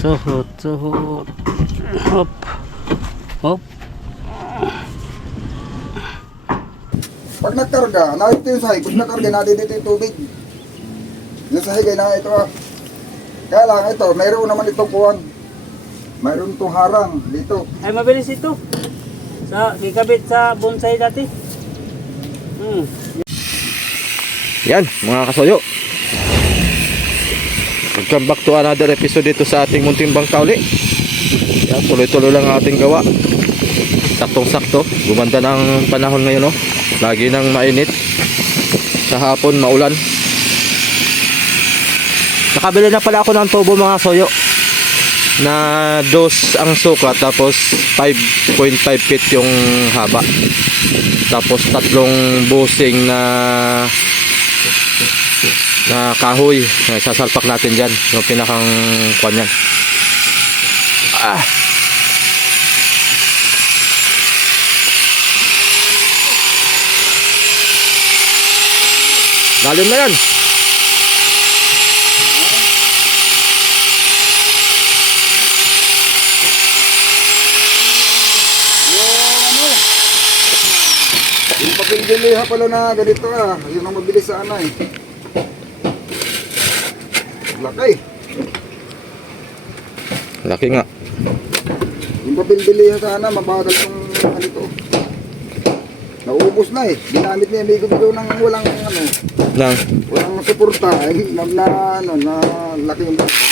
Suhot, suhot. Hop. Hop. Pag nagkarga, nakita yung sahig. Pag nagkarga, nadidito yung tubig. Yung sahig ay na ito. Kaya lang ito, mayroon naman itong kuwan. Mayroon itong harang dito. Ay, mabilis ito. Sa gigabit sa bonsai dati. Yan, mga kasoyo. Welcome back to another episode dito sa ating munting bangkauli. Yan, tuloy-tuloy lang ang ating gawa. Saktong-sakto. Gumanda ng panahon ngayon, no? Lagi nang mainit. Sa hapon, maulan. Nakabili na pala ako ng tubo, mga soyo. Na dos ang sukat, tapos 5.5 feet yung haba. Tapos tatlong busing na kahoy. Sasalpak natin dyan yung pinakang kwan yan. Lalim na yan. Yung papilbiliha pala na ganito yun ang mabilis sa ano eh. Laki. Laki nga. Yung papilbiliha sana, mabagal yung ganito. Naubos na eh. Ginamit niya yung bigo ng walang ano. Walang suporta. Na laki yung bata.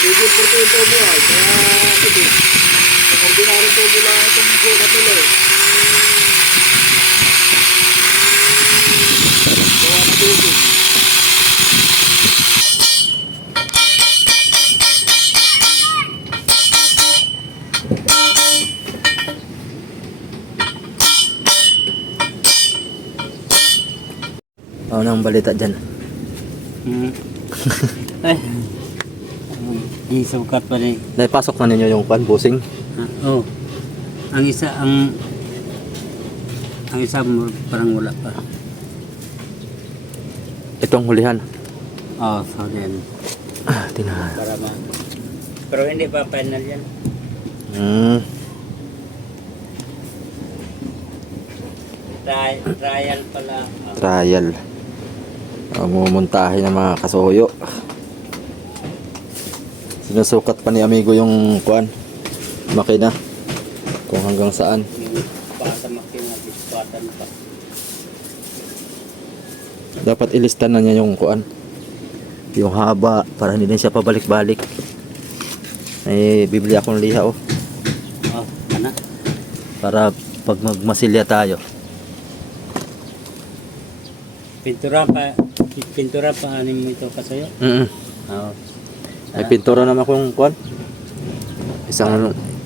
Tigil por ito yung tubo ay. Kaya ito. Ang ordinary tubo lang itong sukat nila eh. Gawa na tubo. Ano nang balita dyan? Ay. Isukat pa rin. Naipasok na ninyo yung kwan, busing? Oh. Ang isa parang wala pa. Itong hulihan. Oh, so then. Tinahan. Para ma. Pero hindi pa final yan. Trial pala. Trial. Ang mumuntahin ng mga kasuyo. Sinusukat pa ni amigo yung kuan, makina, kung hanggang saan. Pasa makina, dispatan pa. Dapat ilistan na niya yung kuan, yung haba, para hindi na siya pabalik-balik. Ay, bibili akong liha oh. Oh, ana. Para pag magmasilya tayo. Pintura pa anim mo ito kasayo? Oh. May pintura naman akong kuan.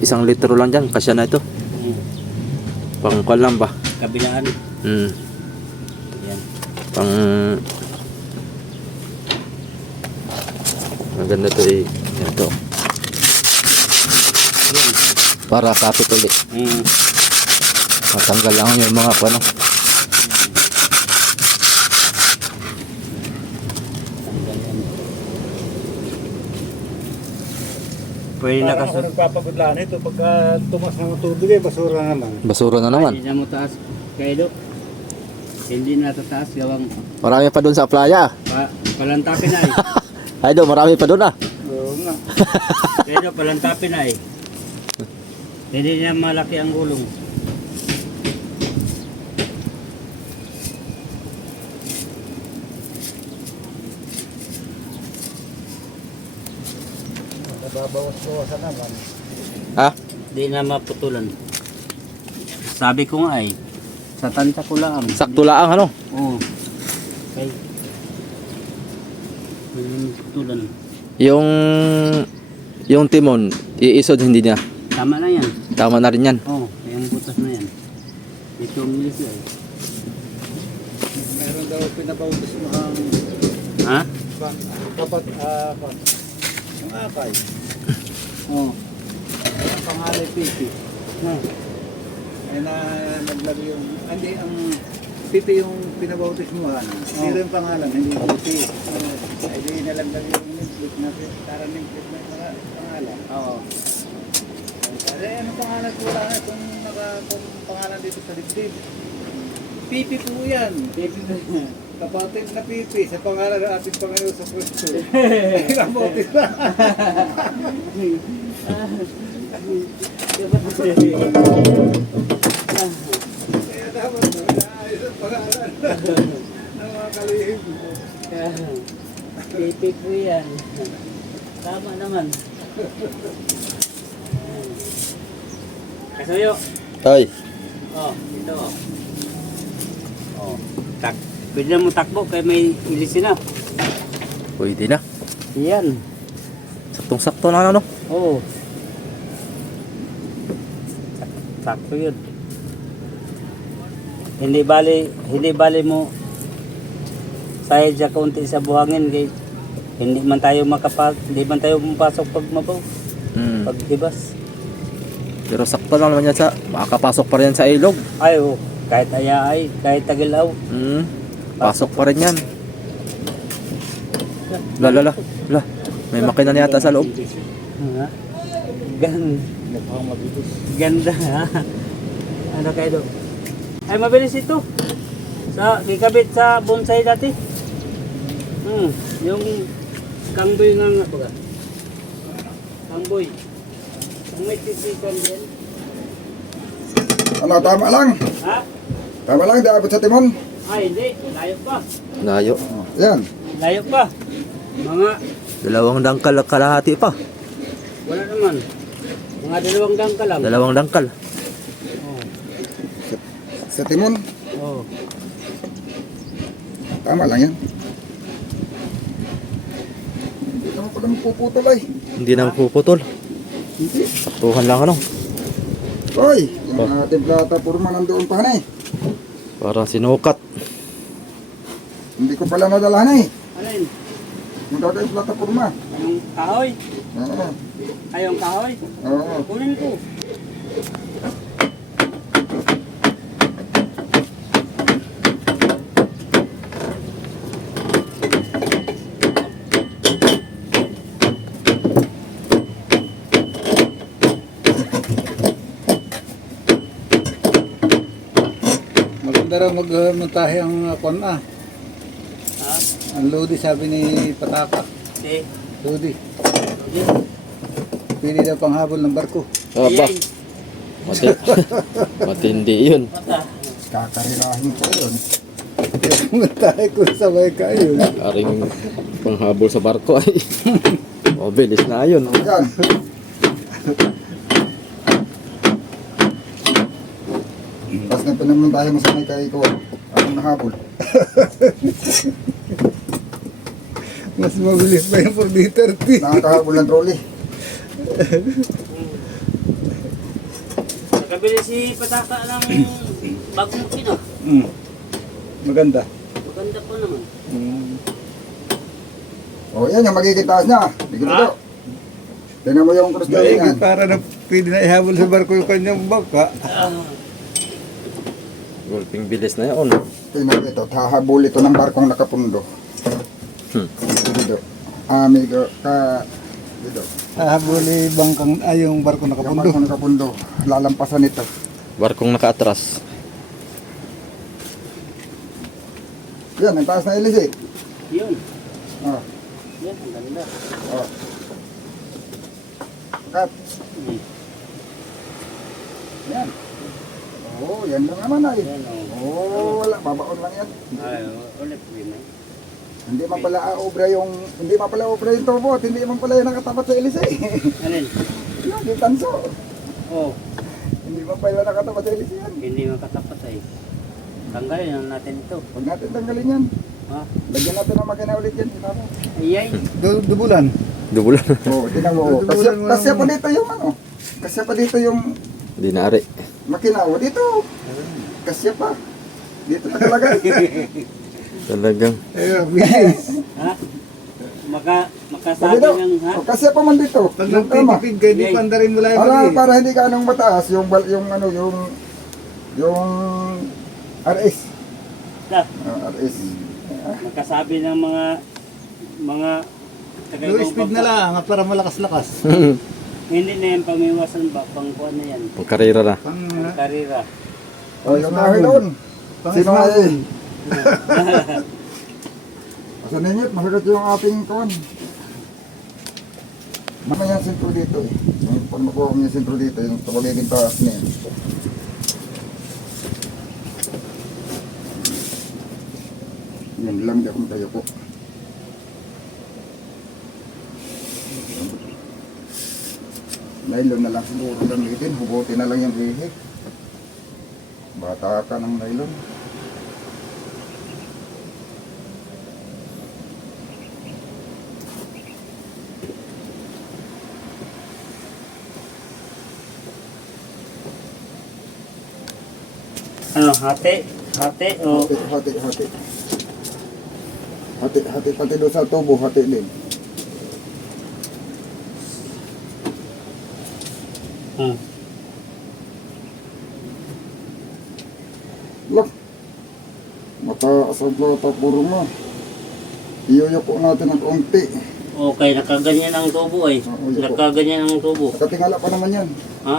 Isang litro lang dyan, kasya na ito. Pang kuan lang ba? Kabilaan. Yan. Pang maganda to eh. Ito. Para kapit ulit. Matanggal lang yung mga kuan. Pwede na Parang ako nagpapagudlaan ito pagka tumas ng tubig eh, basura naman. Basura na naman. Hindi na mo taas kaido. Hindi na tataas gawang Marami pa doon sa playa. palantapin na eh. Ay do, marami pa doon Oo nga. Kaido palantapin na eh. Hindi na malaki ang gulong. Babawas-bawasan naman. Ha? Hindi na maputulan. Sabi ko nga eh. Sa tansya ko lang. Sakto lang ano? Oo. Okay. Hindi na maputulan. Yung timon, iisod hindi niya. Tama na yan. Tama na rin yan. Oo. Yung butas na yan. Ito ang milis yan. Meron daw pinapautos mo ang Ha? kapat yung akay. Oo. Ang pangalay piti. Hmm. Ay na naglagay yung, hindi ang Pipi yung pinabautis mo, pero yung pangalan, hindi Pipi. Ay, di nalagdag yung name na parang name plate na yung pangalan. Oo. Ay, ano pangalan ko wala na kung kung pangalan dito sa dibdib? Pipi po yan. Pipi po. Kapatid na Pipi sa pangalan ng ating Panginoon sa Kristo. Ay, nabautis na. Kaya dapat ayos ang pangalan ng mga kalihim. Pipi po yan. Tama naman. Kasuyo. Ay, Oh, ito. Oh, pwede na mo takbo kaya may ilisin na. pwede na. Yan. Saktong-sakto na ano. Oo. Sakto yun. Hindi bali mo sayad siya kaunti sa buhangin kay hindi man tayo pumapasok pag mabaw, pag hibas. Pero sakto lang naman yan makakapasok pa rin yan sa ilog. Ay, oh, kahit ayaay, kahit tagilaw. Pasok pa rin yan. La. May makina na yata sa loob. Ha? Ganda ha. Ano kayo do? Ay mabilis ito. Ikabit sa bonsai dati. Yung kangboy nga baga. Kangboy. Ang may tisikon din. Ano, tama lang. Ha? Tama lang, di abot sa timon. Ay hindi, layo pa. Layo. Yan. Layo pa. Mga 2 dangkal kalahati pa. wala naman. Mga 2 dangkal lang. 2 dangkal. Oh. Sa timon. Oh. Tama lang yan. Hindi naman pala magpuputol ay. Hindi na puputol. Saktuhan lang ano. Hoy, yung ating plataporma nandoon pa na eh. Parang sinukat. Hindi ko pala nadala na eh. Alin? Magkaka yung plataporma. Yung kahoy? Oo. Ay, yung kahoy? Oo. Kunin ko. Maganda raw magmontahe ang kwan Ha? Ang Lodi sabi ni Pataka. Si? Lodi. Pili daw panghabol ng barko. Aba. Matindi yun. Bata. Kakarirahin ko yun. Magmontahe ko sabay kayo. Aring panghabol sa barko ay. Bilis na yun. Yan. Tapos na pinamontahe mo sa may kayo ko. Anong nahabol? Mas mabilis pa yung 4D30. Nakakahabol ng trolley. Nakabili si Pataka ng bagong makina. Maganda. Maganda po naman. O yan yung magiging taas niya. Bigyan mo daw. Tingnan mo yung cross galingan. Para na pwede na ihabol sa barko yung kanyang bangka. Gulping bilis na yun. Tingnan mo ito. Hahabol ito ng barkong nakapundo. Dito. Amigo. Dito. Hahabuli bangkang ay yung barko Yung nakapundo. barkong nakapundo. Lalampasan ito. Barkong nakaatras. Yan. Ang taas na ilis eh. Yun. Oh. Yan, ang ganda. Oh. Cut. Yan. Oh, yan lang naman ay. Yan o. Oh, wala. Babaon lang yan. Ay, ulit yun eh. Hindi man pala obra yung turbo at hindi man pala yung nakatapat sa ilis eh. Alin? Yung tanso. Oh, Hindi man pala nakatapat sa ilis yan. hindi makatapat ay. Tanggalin lang natin ito. Huwag natin tanggalin yan. Ha? Lagyan natin ng makina ulit yan. Tama. Ayay. Dubulan. Dubulan. Oo, tingnan mo. Kasi pa dito yung ano. Kasi pa dito yung Hindi na ari. makina. O dito. Kasi pa. Dito nakalagay. Talagang. Ayun, bilis. Ha? Makasabi Dito. ng ha? O, kasi pa man dito. Pag Yung tama. nagtitipid kayo, di pandarin mo lang yung mali. Para hindi ka anong mataas yung RS. RS. Nagkasabi ng mga Low speed na lang para malakas-lakas. Hindi na yan pamiwasan ba? Pangkuhan na yan. Pangkarera na. Pang Karira. O, yung nahin doon. Sino nga eh? Asa ninyo, masagot yung ating kawan. Mamaya yung sentro dito eh. Pag makuha ko yung sentro dito, yung magiging taas niya. Yan lang, di akong tayo po. Nylon na lang siguro gamitin, hugutin na lang yung ihik. Bata ka ng nylon. Ano, hati? Hati o... Hati. Hati pati doon sa tubo, hati din. Hmm. Look. Mataas ang plata puro mo. Iyoyo po natin ng konti. Okay, nakaganyan ang tubo eh. Oo, yun po. Nakaganyan ang tubo. Nakatingala pa naman yan. Ha?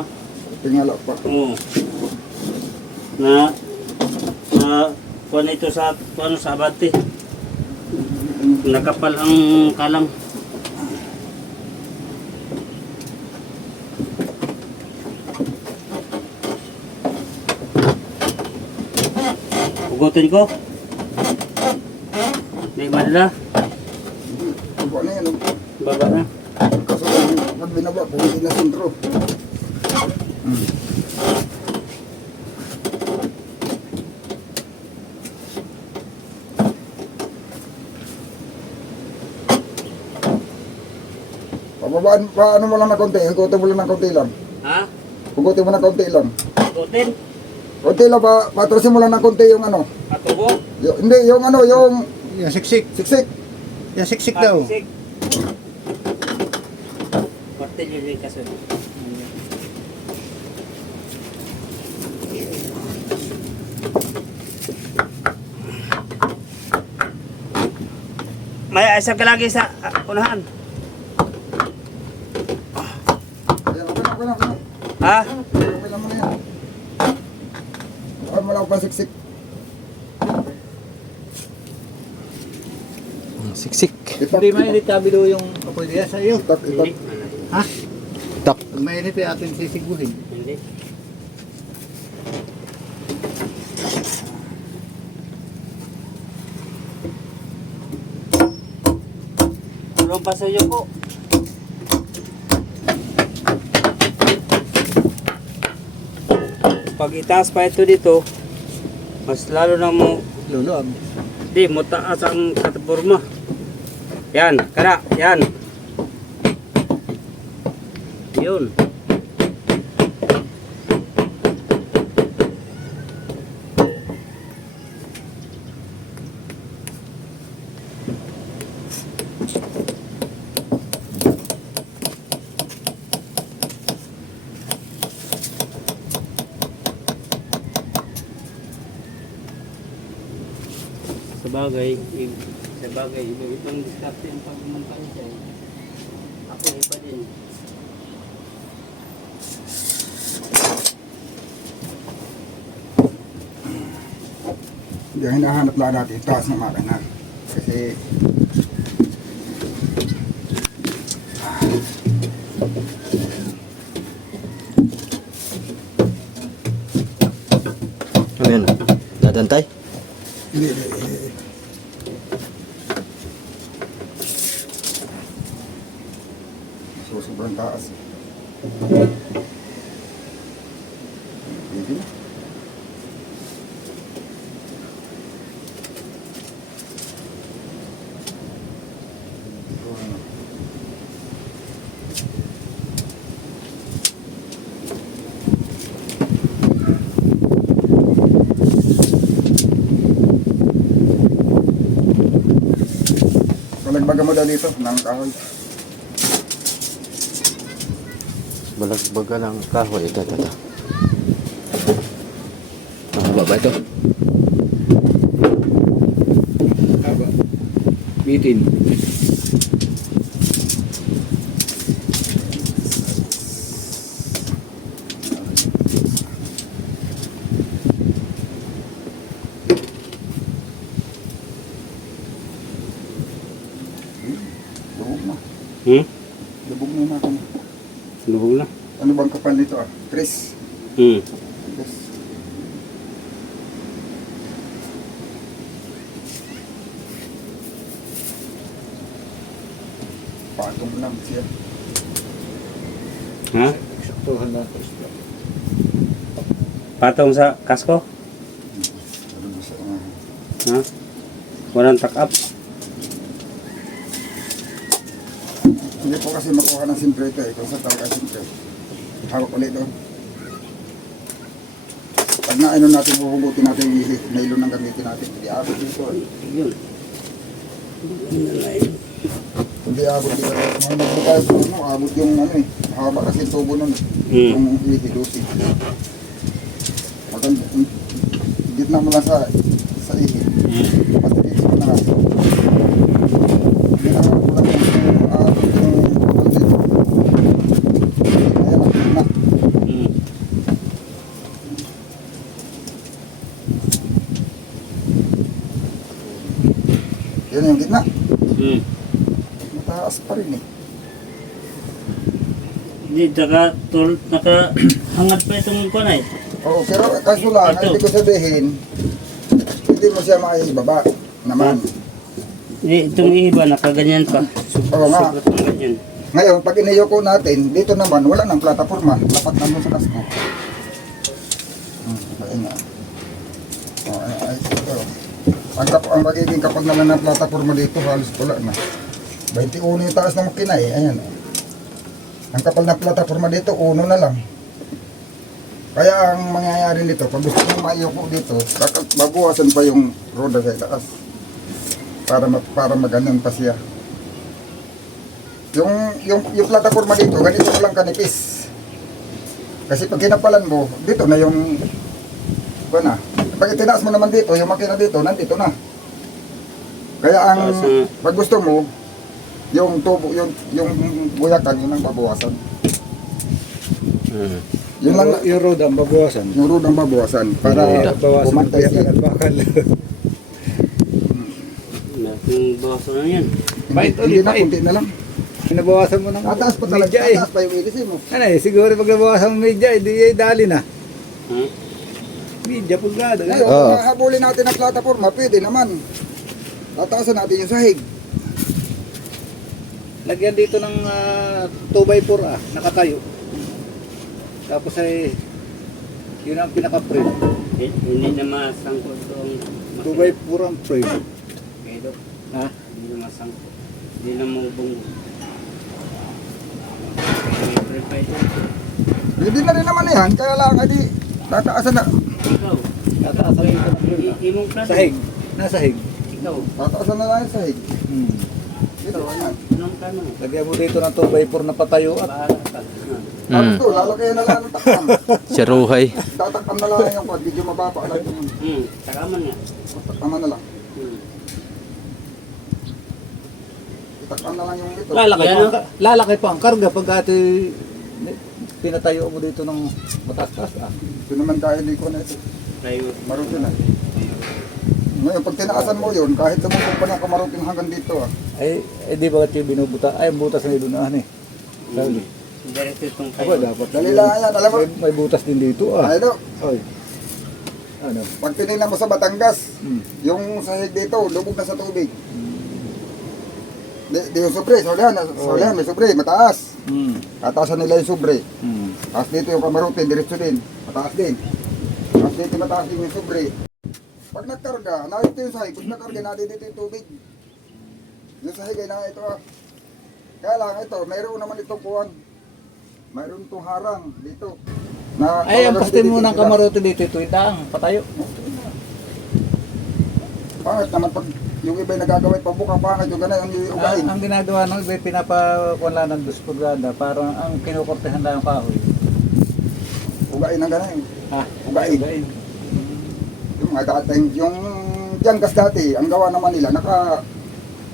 Tingala pa. Oo. Kuha ito sa, sa abante. Nakapal ang kalang. Hugutin ko. Hindi madala. Baba na yan. Baba na. Kaso pag binaba, hindi na sentro. Pababaan, paano mo lang na konti? Hugutin mo lang ng konti lang. Ha? Hugutin mo ng konti lang. Hugutin? Konti lang pa, patrasin mo lang ng konti yung ano. Atubo? Hindi, yung ano, yung yung siksik. siksik. Yung siksik daw. Sik. Martilyo din kaso. May isa ka lagi sa unahan. Ayan, okay na. Ha? Okay lang mo na yan. Huwag mo lang pa siksik. Siksik. Itak, Hindi mainit kabilo yung apoy diya sa iyo. itak. Hindi. Ha? Tak. Pag mainit ay atin sisiguhin. Hindi. Tulong pa sa iyo po. Pag itaas pa ito dito, mas lalo na mo, Luluab. di mo taas ang plataforma. Yan, kara, yan. Yun. Sabagay, ibang diskarte ang pagmamantay siya. Ako iba din. Hindi, hinahanap lang natin yung taas ng makina. Kasi Ano yan? Dadantay? hindi. So, sobrang taas. Hindi na. Palagbaga mo daw dito ng kahoy. Balagbaga ng kahoy. Ito. Mahaba ba ito? Bitin. Lubog na. Lubog na natin. Lubog na. Ano bang kapal nito ah? Chris. Hmm. Yes. Patong lang siya. Ha? Saktuhan na ito. Patong sa kasko? Ano ba sa mga... Ha? Walang tak-up? Hindi po kasi makuha ng simple ito eh. Kung saan talaga simple. Hawak ulit doon. Pag na-ano natin, huhugutin natin yung ihi. Nailon ang gamitin natin. Hindi abot dito eh. Yun. Hindi abot dito. Mga nagbukay po, ano, abot yung ano eh. Haba kasi yung tubo nun eh. Yung ihi, lusi. Maganda. Gitna mo lang sa ihi. Matilis mo na lang. Hindi na mo lang yung abot yung kapal dito. Ayan ang gitna. Yan yung gitna. Mataas pa rin eh. Hindi, nakahangat pa itong kunay. Oo, pero kaso lang, Ito. hindi ko sabihin, hindi mo siya maibaba naman. Hindi, itong iba, nakaganyan pa. Oo nga. Sukat ng ganyan. Ngayon, pag iniyoko natin, dito naman, wala nang plataforma. Lapat naman sa kasko. Ayun nga. Ito. Ang magiging kapag naman ng plataforma dito, halos wala na. 21 yung taas ng makina eh. Ayan. Ang kapal na plataforma dito, 1 na lang. Kaya ang mangyayari dito, pag gusto mong maiyoko dito, babuwasan pa yung roda sa itaas. Para maganon pa siya. Yung plataforma dito, ganito lang kanipis. Kasi pag kinapalan mo, dito na yung na. Pag itinaas mo naman dito, yung makina dito, nandito na. Kaya ang pag gusto mo, yung tubo, yung buyakan, yun ang babawasan. Yun lang, Yung road ang babawasan. yung road ang babawasan para Bawasan ng pumantay biyakan siya. at bakal. Yung bawasan na yan. Bait Hindi ulit, na, bait. kunti na lang. Pinabawasan mo ng Tataas pa talaga, media eh. tataas pa yung ilisin mo. Ano eh, siguro pag nabawasan mo media, hindi dali na. Ha? Media pulgada. Ngayon, Oo. kung hahabulin natin ang plataforma, pwede naman. Tataasan natin yung sahig. Lagyan dito ng 2x4 nakatayo. Tapos ay, yun ang pinaka-frame. Hindi na masangkot itong 2x4 ang frame. Pero, Ha? hindi na masangkot. Hindi na mabong. May prep pa ito. Pwede na rin naman yan, kaya lang, edi, tataasan na. Ikaw, Tataasan dito ng frame. imong plan. Sahig. Nasahig. Ikaw, Tataasan na lang yung sahig. Dito, ikaw, ayan. anong plan mo? Lagyan mo dito ng 2x4 na patayo at Bahala ka. Tapos to, lalaki na lang ang takpan. Si Ruhay. Tatakpan na lang yung quad, medyo mababa lang yung Takaman nga. takpan na lang. Hmm. Itakpan na lang yung ito. lalaki pa ang karga pag ate pinatayo mo dito ng mataas-taas. Ito naman kaya di ko na ito. Plywood. Marutin na. Ngayon, pag tinaasan mo yun, kahit lumubog pa ng kamarutin hanggang dito Ay, di ba yung binubuta? Ay, ang butas na ilunahan eh. Dali. Diretso itong Aba, plywood. dapat. Dali lang yan, alam mo. May butas din dito Ay, no, Ay. Ano? pag tinignan mo sa Batangas, Hmm. yung sahig dito, lubog na sa tubig. Di yung sobre, saulihan, may sobre, mataas. Tataasan nila yung sobre. Tapos dito yung kamarutin, diretso din, mataas din. Tapos dito mataas din yung sobre. Pag nagkarga, nakita yung sahig, pag nagkarga natin dito yung tubig. Yung sahig ay na ito Kaya lang ito, mayroon naman itong kuwan. Mayroon itong harang dito. Na, Ay, ang talagang paste mo ng tinitigil kamarote dito, ito daang patayo. Pangit naman pag yung iba'y nagagawin pabuka, pangit yung ganun, yung ugain. Ang ginagawa ng iba, pinapakuan ng 2 pulgada, parang ang kinukortehan lang yung kahoy. Ugain ang ganun. Ha? Ugain. Ugain. Yung mga dating, yung Dianggas dati, ang gawa naman nila,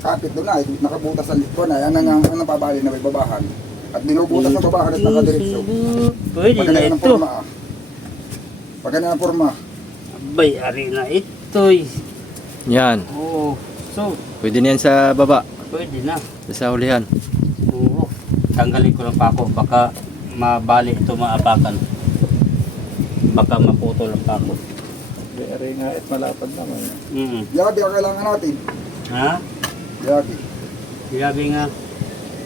kapit doon na, nakabutas sa likod na, yan ang napabali na may babahan. At binubutas sa babahan at nakadiretso. Pwede Pagka na na ng ito. forma ah. Pagka na ng forma. Abay, ari na ito. Yan. Oo. So, Pwede na yan sa baba. pwede na. Sa hulihan. Oo. Tanggalin ko lang pa ako. Baka mabali ito maapakan. Baka maputol ang pako. Dari nga at malapad naman. Yabi ang kailangan natin. Ha? Yabi. Grabe nga.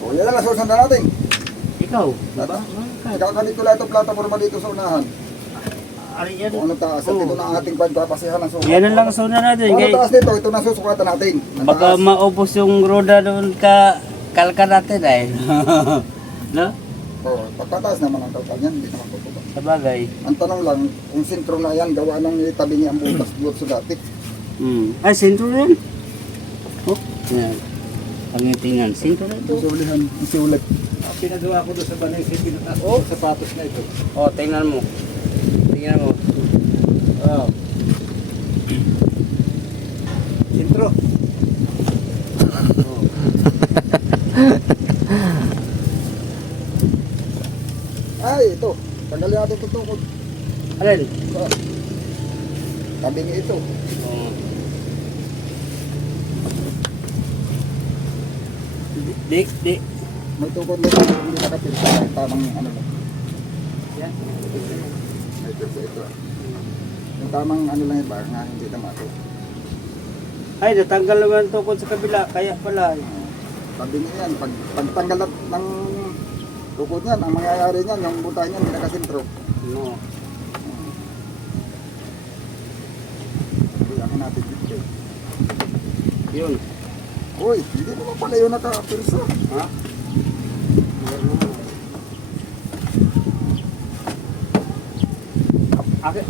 O yan lang susundan natin. Ikaw. Tata. Ikakanit ko lang ito plataforma dito sa unahan. Ari yan. Kung anong taas. At Oo. ito na ang ating pagpapasihan ng sukat. Yan na lang suna natin. Kung Kay, anong taas nito, ito na susukatan natin. Ang baka taas. maubos yung roda doon ka kalka natin eh. No? Oo, pagpataas naman ang total niyan, hindi naman tutubag. Sa bagay. Ang tanong lang, kung sintro na yan, gawa ng tabi niya ang butas buot sa dati. Ay, sintro rin. Oh, yan. Pangitingan. Sintro na ito. Sa ulihan, ang siulit. Ang pinagawa ko doon sa balay, pinataas ko sapatos na ito. Oh, tingnan mo. Tingnan mo. Ah. Sintro. Ay, ito. Tanggalin natin itong tukod. Alin? Tabi niya ito. Oh. Di. May tukod na ito, hindi nakapirsa. Tamang ano lang. Yan. May pirsa ito. Yung tamang ano lang yun ba, nga hindi tama ito. Ay, natanggal naman tukod sa kabila. Kaya pala. Tabi niya yan. Pagtanggal ng tukod niyan, ang mangyayari niyan, yung buta niyan, hindi nakasintro. No. Kailangan natin dito. Yun. Uy, hindi mo pala yun nakapirsa. Ha?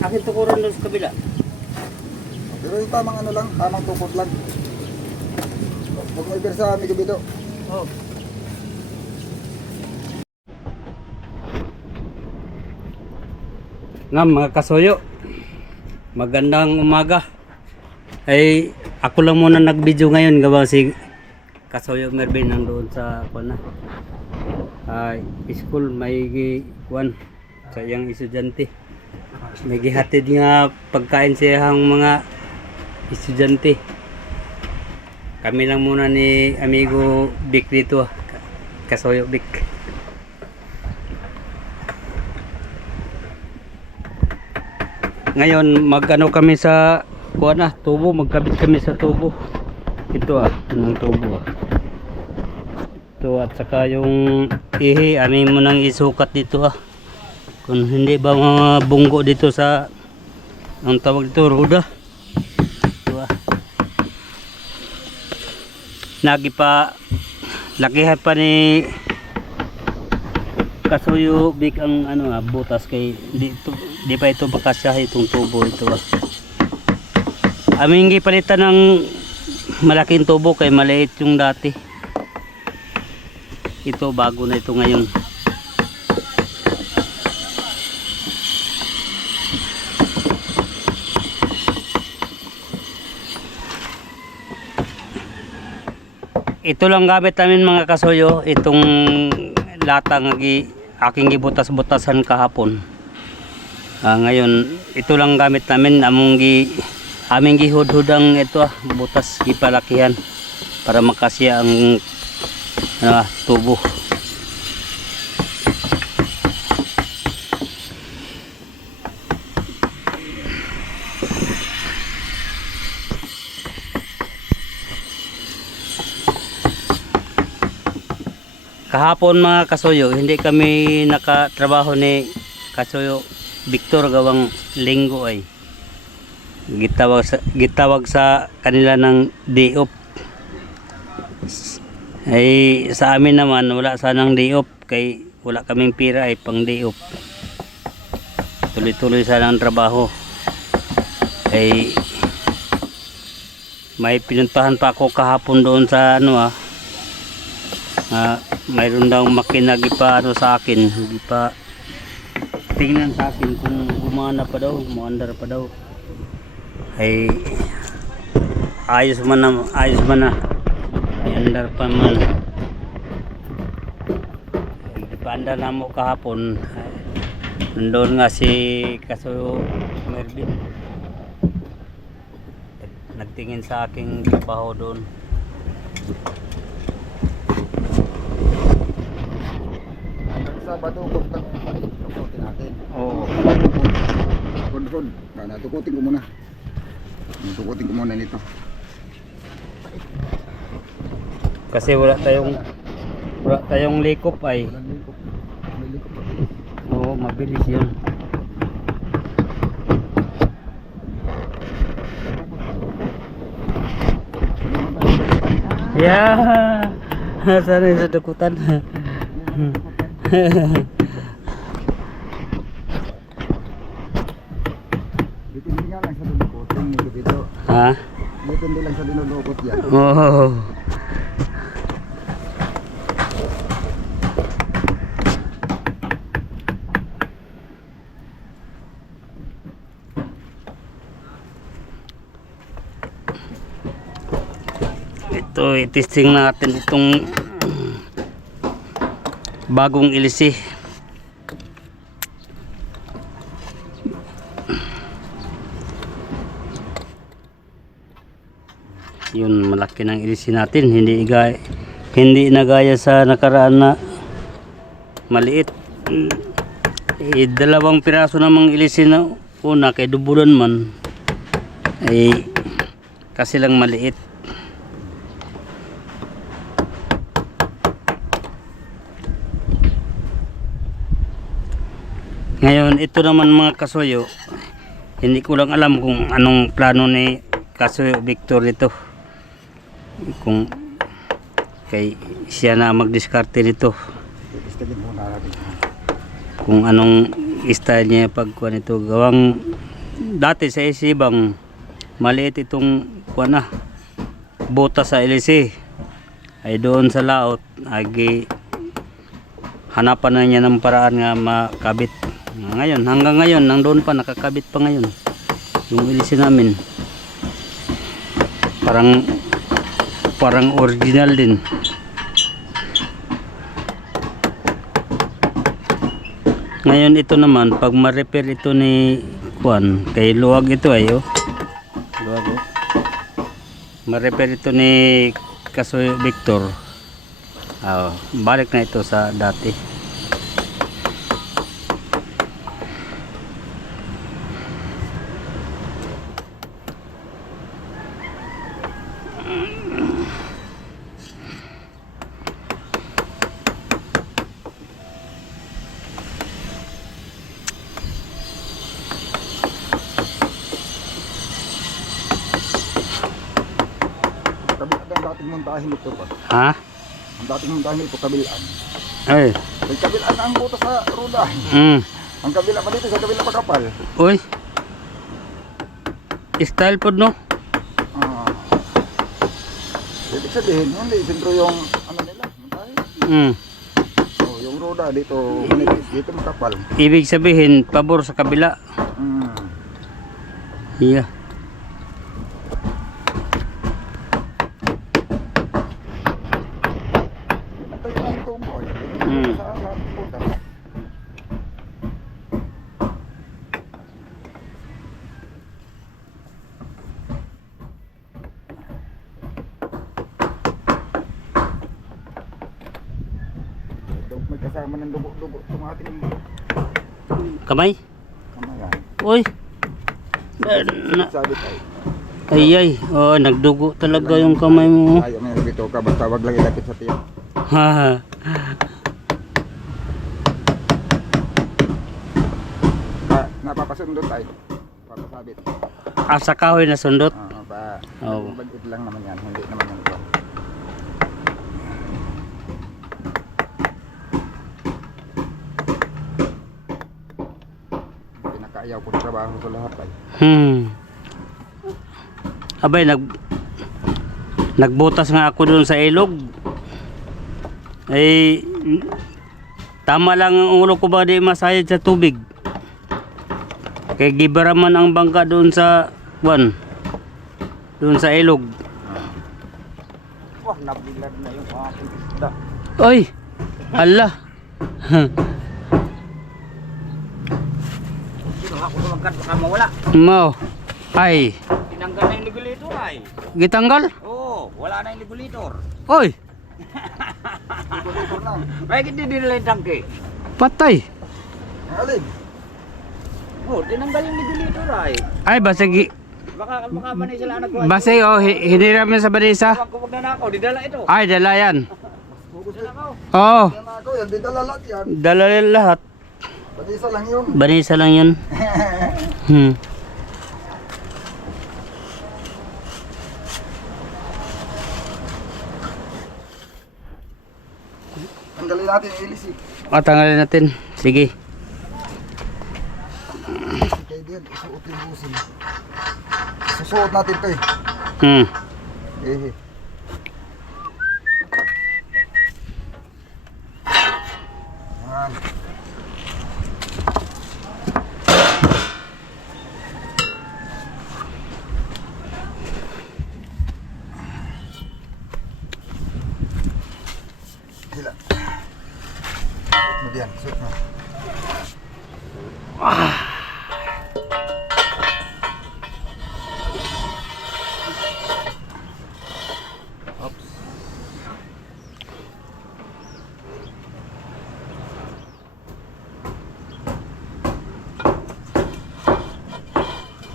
Akin tukuran doon sa kabila. Pero yung tamang ano lang, tamang tukod lang. Huwag may pirsa, amigo Bido. Oh. Nga mga kasuyo, magandang umaga. Ay ako lang muna nag-video ngayon gawa si Kasuyo Mervin nandoon sa kuna. School may kuan sa iyang estudyante. May gihatid nga pagkain sa iyang mga estudyante. Kami lang muna ni amigo Vic dito, Kasuyo Vic. Ngayon mag-ano kami sa kuha na tubo, magkabit kami sa tubo. Ito yung tubo. Ito at saka yung ihi, amin mo nang isukat dito Kung hindi ba mga bunggo dito sa ang tawag dito, ruda. Ito Nagi pa lakihan pa ni Kasuyo Big ang ano butas kay di pa ito makasya itong tubo ito aming gipalitan ng malaking tubo kay maliit yung dati ito bago na ito ngayon ito lang gamit namin mga kasuyo itong latang aking gibutas-butasan kahapon. Ngayon ito lang gamit namin aming gihudhud ang ito butas gipalakihan para makasya ang tubo. Kahapon mga kasuyo, hindi kami nakatrabaho ni Kasuyo Victor gawang linggo ay gitawag sa kanila ng day off. Ay sa amin naman wala sanang day off kay wala kaming pira ay pang day off. Tuloy-tuloy sanang trabaho. Ay may pinuntahan pa ako kahapon doon sa mayroon daw makina gipa sa akin, gipa tingnan sa akin kung gumana pa daw, umaandar pa daw. Ay ayos man na Andar pa man. Ipanda na mo kahapon. Nandun nga si Kaso Mervin. Nagtingin sa aking trabaho doon. Hanggang Sabado, tukutin natin. Oo. Kon. Tukutin ko muna. Tukutin ko muna nito. Kasi wala tayong likop ay. Walang likop. May likop pa. Oo, mabilis yun. Yeah. Sana yung sa dukutan. Dipindi nga lang sa dinukot. Yung dito. Ha? Dipindi lang sa dinukot yan. Oo. Ito, i-testing natin itong bagong ilisi. Yun, malaki ng ilisi natin, hindi na gaya sa nakaraan na maliit. Dalawang piraso namang ilisi na una kay duburan man ay kasi lang maliit. Ngayon, ito naman mga kasuyo, hindi ko lang alam kung anong plano ni Kasuyo Victor ito. Kung kay siya na magdiskarte nito. Istigin muna natin. Kung anong style niya pagkuha nito. Gawang dati sa isibang maliit itong kuha na butas sa LC. Ay doon sa laot, agi hanapan na niya ng paraan nga makabit. Ngayon, hanggang ngayon, nandoon pa, nakakabit pa ngayon yung ilisi namin. Parang original din. Ngayon ito naman, pag ma-repair ito ni Juan, kay luwag ito ay luwag oh. Ma-repair ito ni Kasuyo Victor. Balik na ito sa dati. Ang dating montahin ito pa. Ha? Ang dating montahin ito, kabilaan. Ay. May kabilaan ang butas sa ruda. Ang kabila pa dito, sa kabila pa kapal. Uy. Style po no? Ibig sabihin, hindi. Sintro yung ano nila, montahin. Yung ruda dito, manipis. Dito makapal. Ibig sabihin, pabor sa kabila. Yeah. Ito yung tubo. Sa butas. May kasama ng dugo-dugo itong ating Kamay? kamayan. Uy. Sabi tayo. Ay. Oh, nagdugo talaga yung kamay mo. Ayaw mo yung bito ka, basta wag lang ilapit sa tiyan. Ha. Napapasundot tayo. Papasabit. Sa kahoy na sundot. Oo. Bagit lang naman yan, hindi naman yan ito. Pinakaayaw ko ng trabaho ko lahat ay. Abay, nagbutas nga ako doon sa ilog. Ay, tama lang ang ulo ko ba di masayad sa tubig. Kaya gibaraman ang bangka doon sa doon sa ilog. Wah, nabilad na yung aking isda. Oy! Ala! Kinuha ko naman baka mawala. Mau. Ay! Tinanggal na yung regulator ay. Gitanggal? Oo, wala na yung regulator. Oy! Regulator lang. Bakit hindi dinala yung tangke? Patay! Alin? Oo, tinanggal yung regulator ay. Ay, basig... Baka ba na sila nagkuha? Basig, oh, hiniram na sa banisa. Huwag na ako, didala ito. Ay, dala yan. Didala ko. Oo, Yan ako, yan din dala lahat yan. dala yan lahat. Pag-isa lang yun. Banisa lang yun. Tanggalin natin yung ilis eh. Tanggalin natin. Sige. Kaya diyan, isuot yung busin. Susuot natin ito eh. Eh. Yan. Sila. Suot mo diyan, suot mo.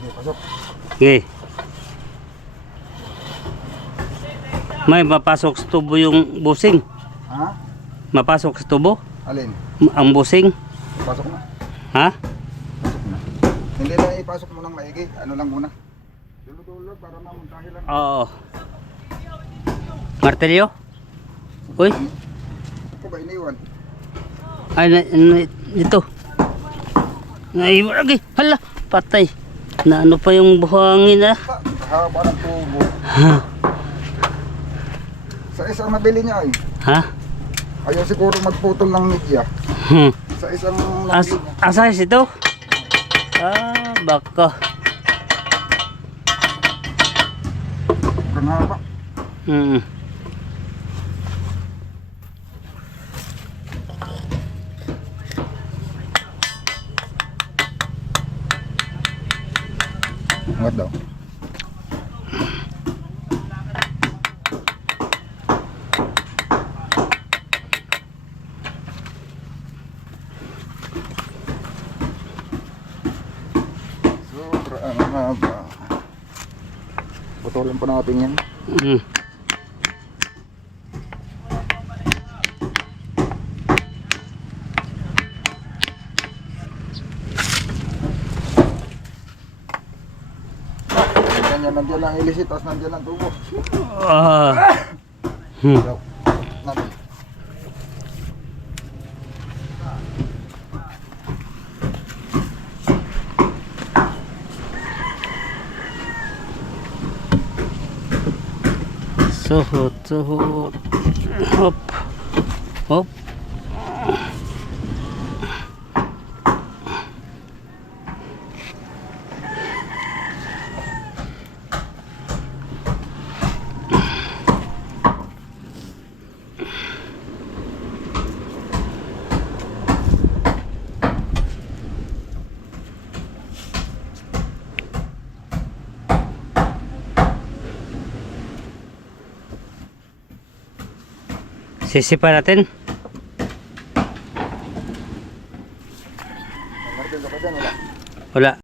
Okay, pasok. Okay. May mapasok sa tubo yung busing. Ha? Mapasok sa tubo? Alin? Ang busing? Pasok na. Ha? Pasok na. Hindi na ipasok mo ng maigi. Ano lang muna. Dulog-dulog para mamuntahin lang. Oo. Martelyo? Uy. Ako ba iniwan? Ay, ito. Naiwan lagi. Hala, patay. Na ano pa yung buhangin ah. Haba ng tubo. Sa isang nabili niya ay. Ha? Ayaw siguro magputol ng media. Sa isang nabili niya. Asayas ito? Ah, baka. Ang haba. Angat daw. Sobrang haba. Putulin pa natin yan. Nandiyan lang ilisit, tapos nandiyan lang tubo. Daw. Natin. Suhot. Hop. Hop. Sisipa natin. Martil ka pa dyan, wala. Wala.